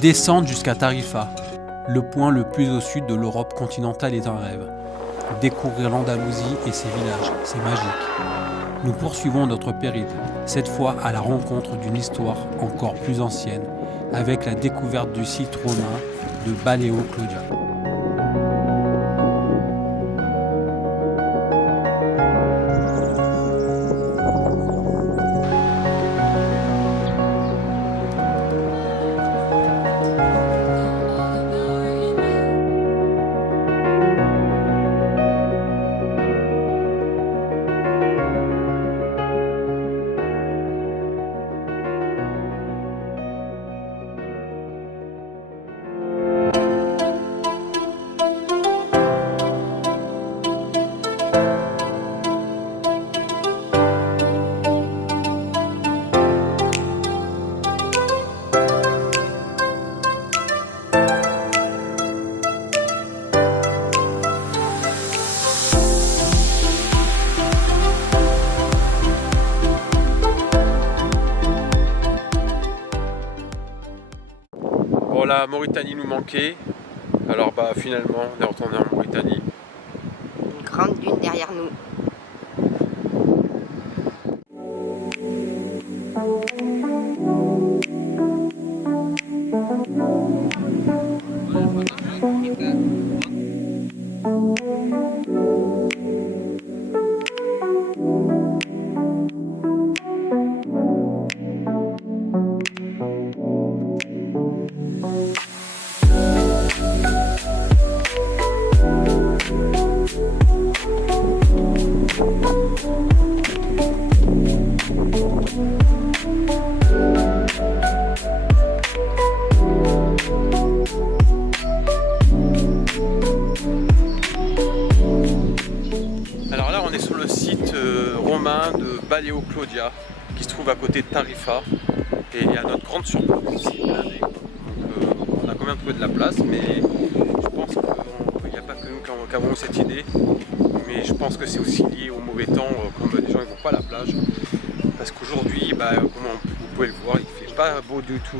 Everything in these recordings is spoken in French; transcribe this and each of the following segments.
Descendre jusqu'à Tarifa, le point le plus au sud de l'Europe continentale est un rêve. Découvrir l'Andalousie et ses villages, c'est magique. Nous poursuivons notre périple, cette fois à la rencontre d'une histoire encore plus ancienne, avec la découverte du site romain de Baleo Clodia. Bon, la Mauritanie nous manquait, alors finalement on est retourné en Mauritanie. Une grande dune derrière nous. Alors là on est sur le site romain de Baleo Clodia qui se trouve à côté de Tarifa et à notre grande surprise c'est blindé. Donc on a quand même trouvé de la place mais je pense qu'il n'y a pas que nous qui avons cette idée, mais je pense que c'est aussi lié au mauvais temps, comme les gens ne vont pas à la plage parce qu'aujourd'hui comme vous pouvez le voir il ne fait pas beau du tout.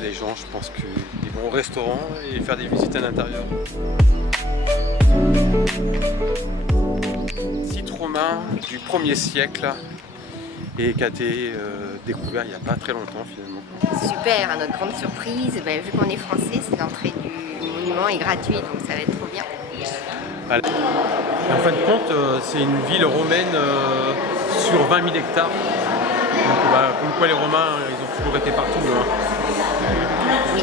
Les gens je pense qu'ils vont au restaurant et faire des visites à l'intérieur. Site romain du 1er siècle et qui a été découvert il n'y a pas très longtemps finalement. Super, à notre grande surprise, vu qu'on est français, l'entrée du monument est gratuite, donc ça va être trop bien. En fin de compte, c'est une ville romaine sur 20 000 hectares. Donc, comme quoi les Romains, ils ont toujours été partout. Oui.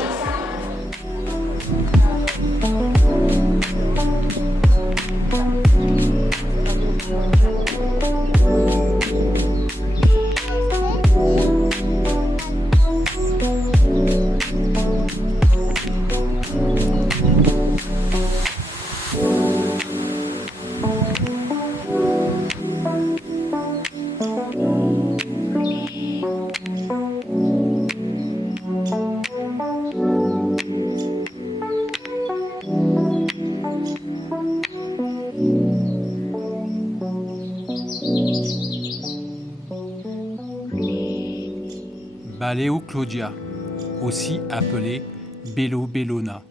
Baleo Clodia, aussi appelée Bello Bellona,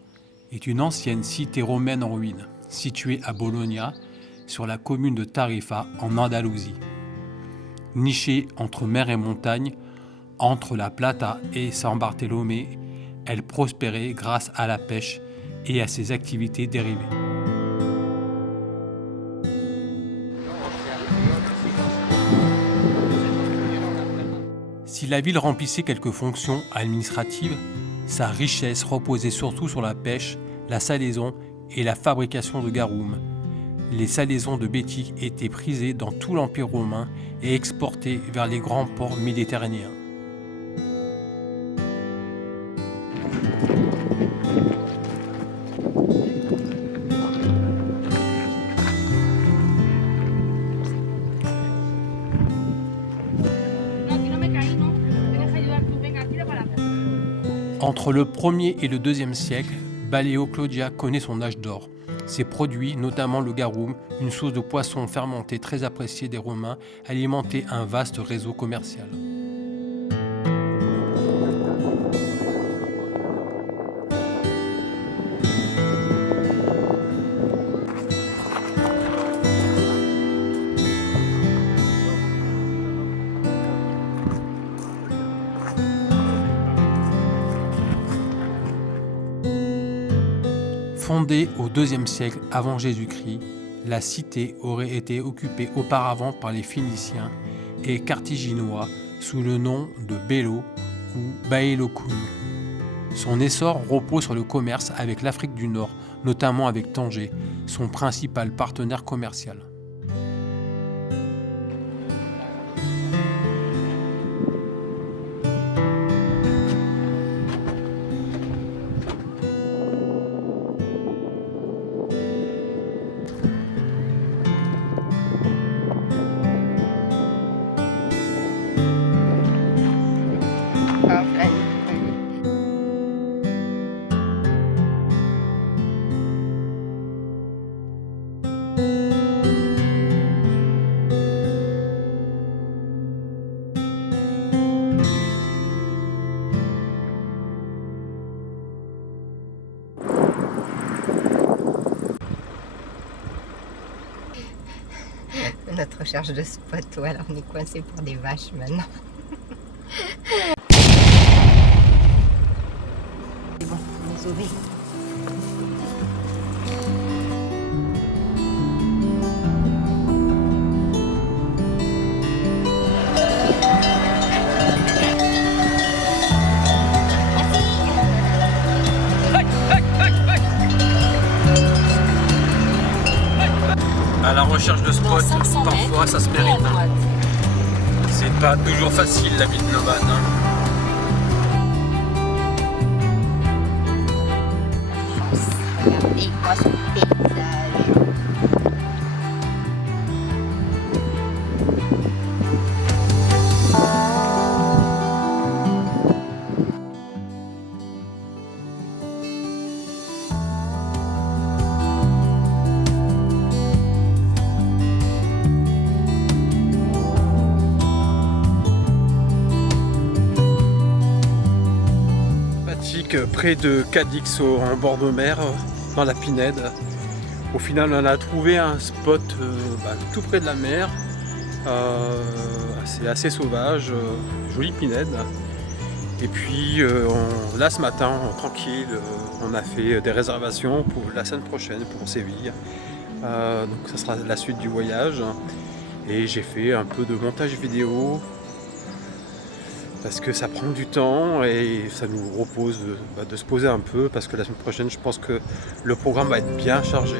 est une ancienne cité romaine en ruine, située à Bologna, sur la commune de Tarifa, en Andalousie. Nichée entre mer et montagne, entre la Plata et San Bartolomé, elle prospérait grâce à la pêche et à ses activités dérivées. Si la ville remplissait quelques fonctions administratives, sa richesse reposait surtout sur la pêche, la salaison et la fabrication de garum, les salaisons de Bétique étaient prisées dans tout l'Empire romain et exportées vers les grands ports méditerranéens. Entre le 1er et le 2e siècle, Baleo Claudia connaît son âge d'or. Ses produits, notamment le garum, une sauce de poisson fermentée très appréciée des Romains, alimentaient un vaste réseau commercial. Fondée au IIe siècle avant Jésus-Christ, la cité aurait été occupée auparavant par les Phéniciens et Carthaginois sous le nom de Bélo ou Baelocoun. Son essor repose sur le commerce avec l'Afrique du Nord, notamment avec Tanger, son principal partenaire commercial. Notre recherche de spot, voilà, on est coincé pour des vaches maintenant. C'est bon, on est sauvés. À la recherche de spots, parfois ça se mérite. Hein. C'est pas toujours facile la vie de nomade. Hein. Regardez-moi ce paysage. Près de Cadix en bord de mer, dans la Pinède. Au final on a trouvé un spot tout près de la mer, c'est assez sauvage, jolie Pinède. Et puis là ce matin, tranquille, on a fait des réservations pour la semaine prochaine pour Séville. Donc ça sera la suite du voyage. Et j'ai fait un peu de montage vidéo, parce que ça prend du temps et ça nous repose de se poser un peu, parce que la semaine prochaine je pense que le programme va être bien chargé.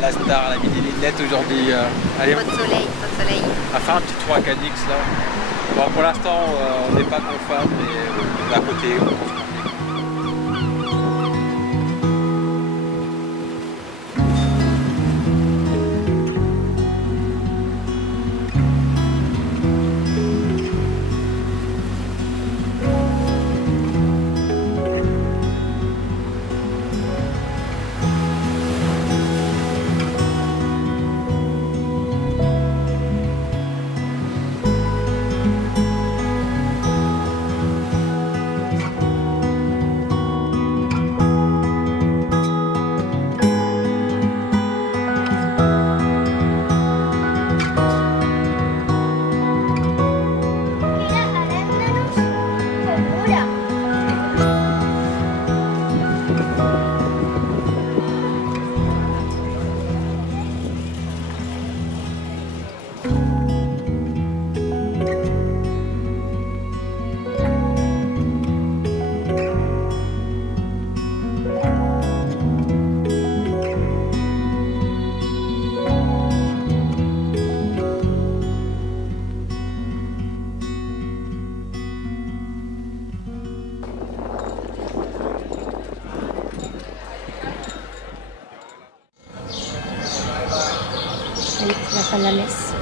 La star, elle a mis des lunettes aujourd'hui. Allez, Pas de soleil, pas de soleil. on va faire un petit tour à Cadix là. Bon, pour l'instant, on n'est pas confortable, mais à côté, on est confortable. C'est la fin de la messe.